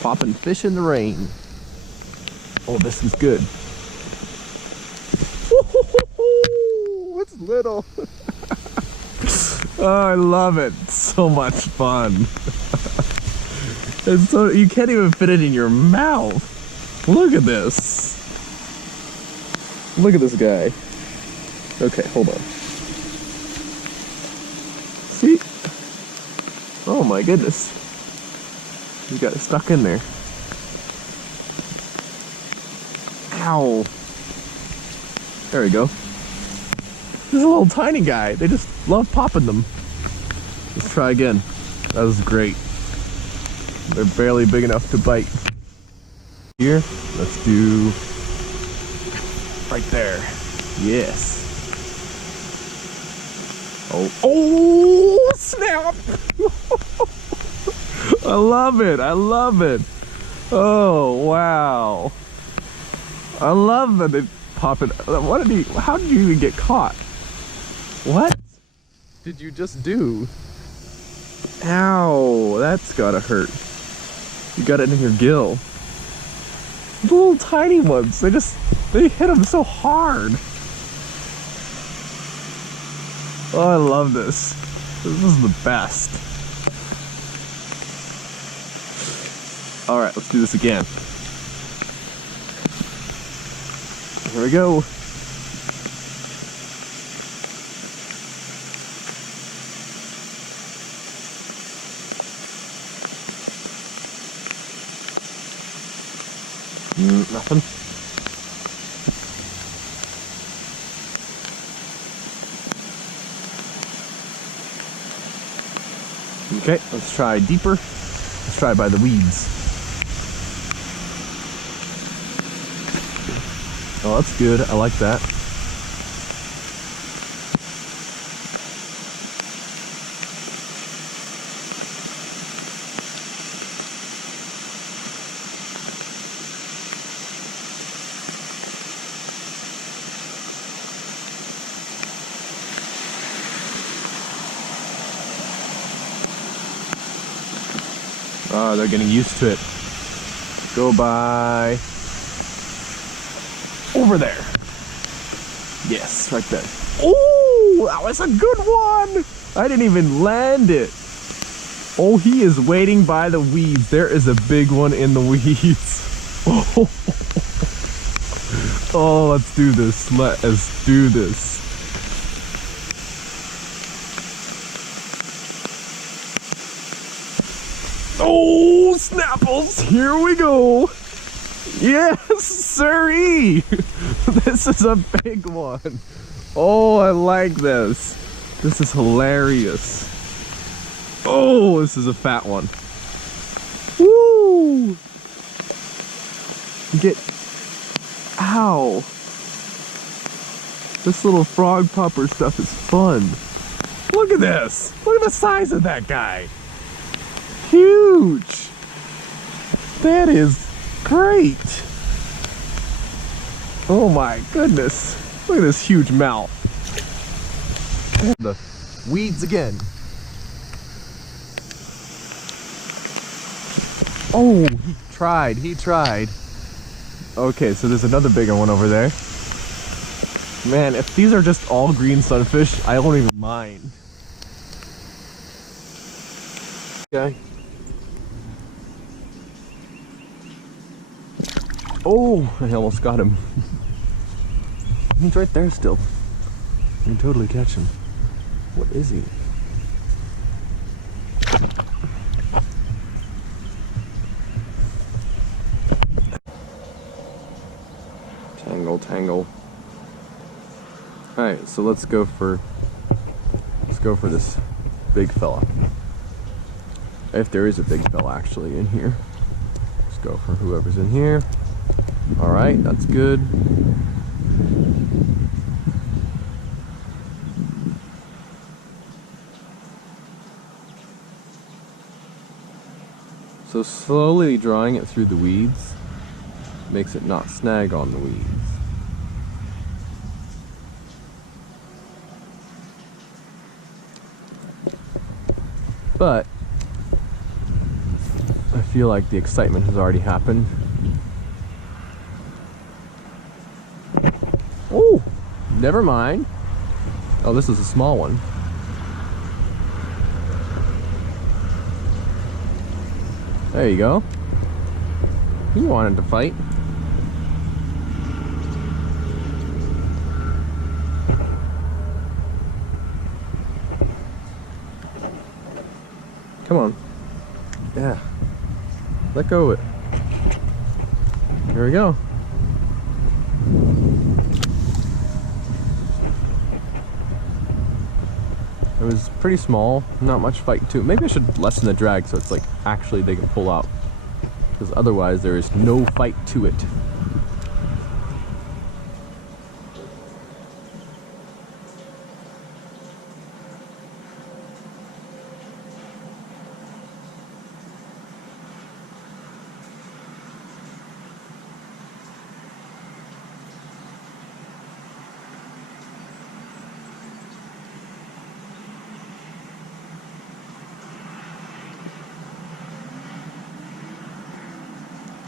Popping fish in the rain. Oh, this is good. It's little. Oh, I love it. So much fun. It's so, you can't even fit it in your mouth. Look at this. Look at this guy. Okay, hold on. See? Oh my goodness. He's got it stuck in there. Ow. There we go. This is a little tiny guy. They just love popping them. Let's try again. That was great. They're barely big enough to bite. Here, let's do right there. Yes. Oh, snap! I love it. I love it. Oh, wow. I love that they pop it. How did you even get caught? What did you just do? Ow, that's gotta hurt. You got it in your gill. The little tiny ones, they hit them so hard. Oh, I love this. This is the best. All right, let's do this again. Here we go. Nothing. Okay, let's try deeper. Let's try by the weeds. Oh, that's good. I like that. Oh, they're getting used to it. Go by over there. Yes, right there. Oh, that was a good one. I didn't even land it. Oh, he is waiting by the weeds. There is a big one in the weeds. Oh, let's do this. Let us do this. Oh, Snapples, here we go. Yes, sirree. This is a big one. Oh, I like this. This is hilarious. Oh, this is a fat one. Woo! Ow. This little frog popper stuff is fun. Look at this. Look at the size of that guy. Huge. That is great. Oh my goodness. Look at this huge mouth. The weeds again. Oh, he tried. Okay, so there's another bigger one over there. Man, if these are just all green sunfish, I won't even mind. Okay. Oh, I almost got him. He's right there still. I can totally catch him. What is he? Tangle. Alright, so let's go for this big fella. If there is a big fella actually in here. Let's go for whoever's in here. Alright, that's good. So slowly drawing it through the weeds makes it not snag on the weeds. But I feel like the excitement has already happened. Oh, never mind. Oh, this is a small one. There you go. He wanted to fight. Come on. Yeah. Let go of it. Here we go. It was pretty small, not much fight to it. Maybe I should lessen the drag so it's like actually they can pull out. Because otherwise there is no fight to it.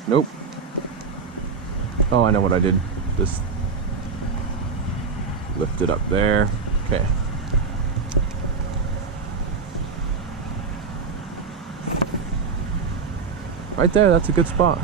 Nope. Oh, I know what I did. Just lift it up there. Okay. Right there, that's a good spot.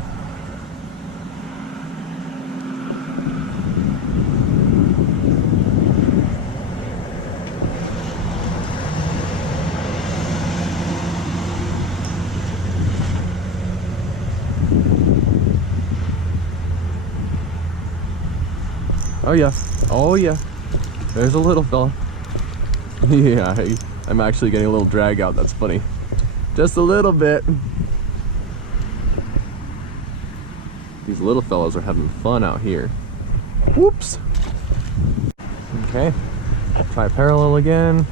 Oh yeah, oh yeah, there's a little fella. Yeah, I'm actually getting a little drag out, that's funny. Just a little bit. These little fellas are having fun out here. Whoops. Okay, try parallel again.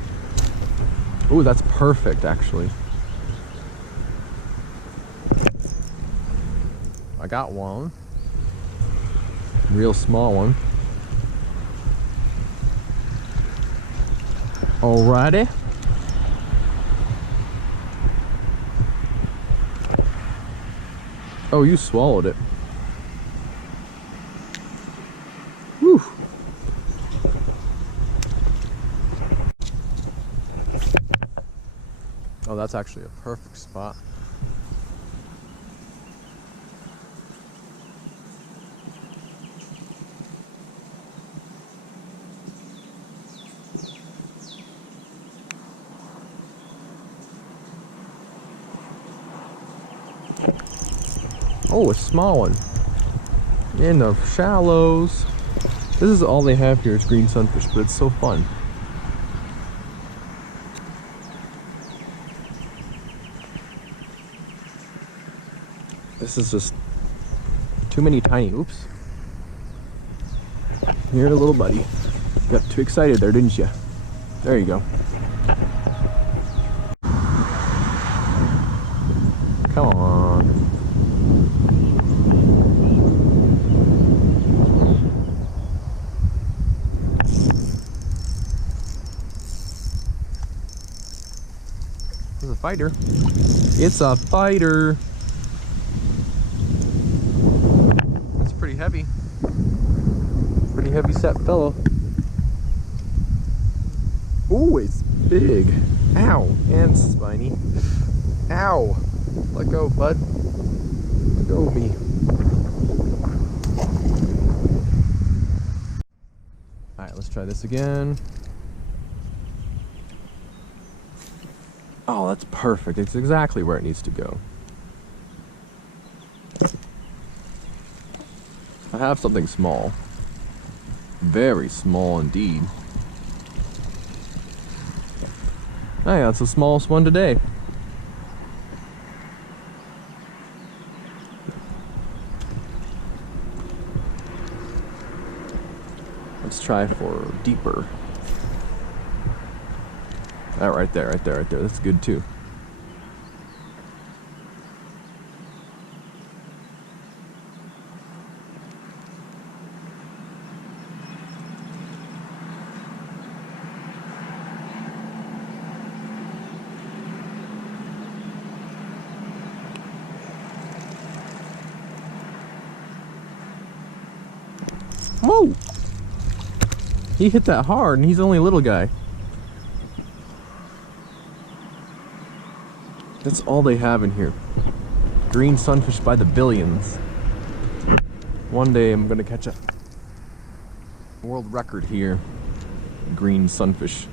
Ooh, that's perfect actually. I got one. Real small one. Alrighty. Oh, you swallowed it. Whew. Oh, that's actually a perfect spot. Oh, a small one. In the shallows. This is all they have here is green sunfish, but it's so fun. This is just too many tiny, oops. Here, little buddy. You got too excited there, didn't you? There you go. Come on. It's a fighter. It's a fighter. That's pretty heavy. Pretty heavy set fellow. Ooh, it's big. Ow, and spiny. Ow. Let go, bud. Let go of me. Alright, let's try this again. Oh, that's perfect. It's exactly where it needs to go. I have something small. Very small indeed. Oh yeah, it's the smallest one today. Let's try for deeper. That right there, right there, right there. That's good too. Whoa! He hit that hard, and he's only a little guy. That's all they have in here. Green sunfish by the billions. One day I'm gonna catch a world record here. Green sunfish.